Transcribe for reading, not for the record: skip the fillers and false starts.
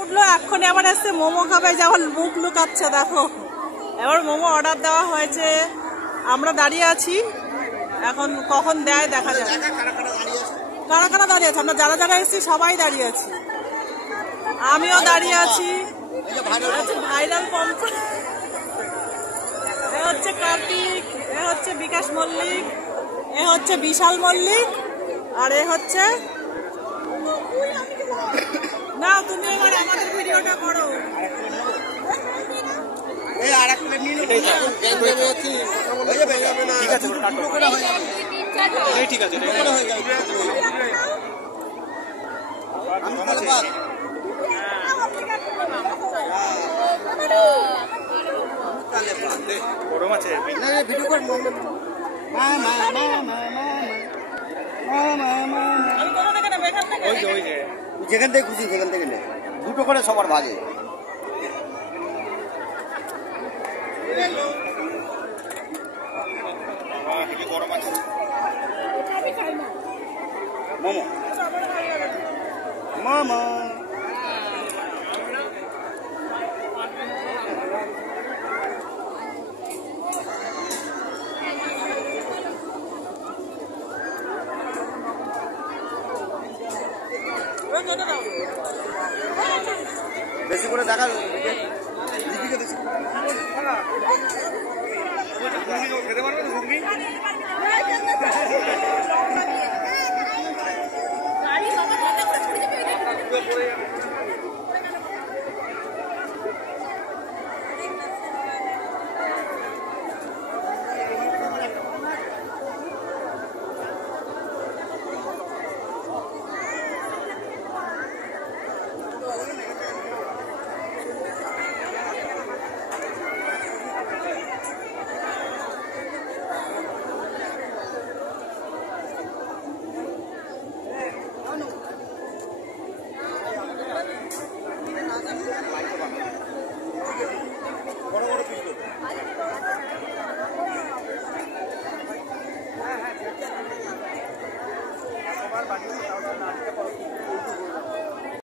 উঠলো, এক্ষুনি আবার এসছে মোমো খাবে, যে আমার মুখ লুকাচ্ছে দেখো। এবার মোমো অর্ডার দেওয়া হয়েছে, আমরা দাঁড়িয়ে আছি, এখন কখন দেয় দেখা যাবে। কারা কারা দাঁড়িয়ে আছে? আমরা যারা যারা এসেছি সবাই দাঁড়িয়ে আছি, আমিও দাঁড়িয়ে আছি। ভাইরাল পম্পা, এ হচ্ছে কার্তিক, এ হচ্ছে বিকাশ মল্লিক, এ হচ্ছে বিশাল মল্লিক, আর এ হচ্ছে না, তুমি এবার আমাদের ভিডিওটা করো। ঠিক আছে গরম আছে ভিডিও কর। যেখান থেকে খুশি সেখান থেকে নে, দুটো করে সবার ভাগে। গরম আছে মোমো মোমো বেশি করে দেখা খেতে পারবে তো ঘুগনি। বড় বড়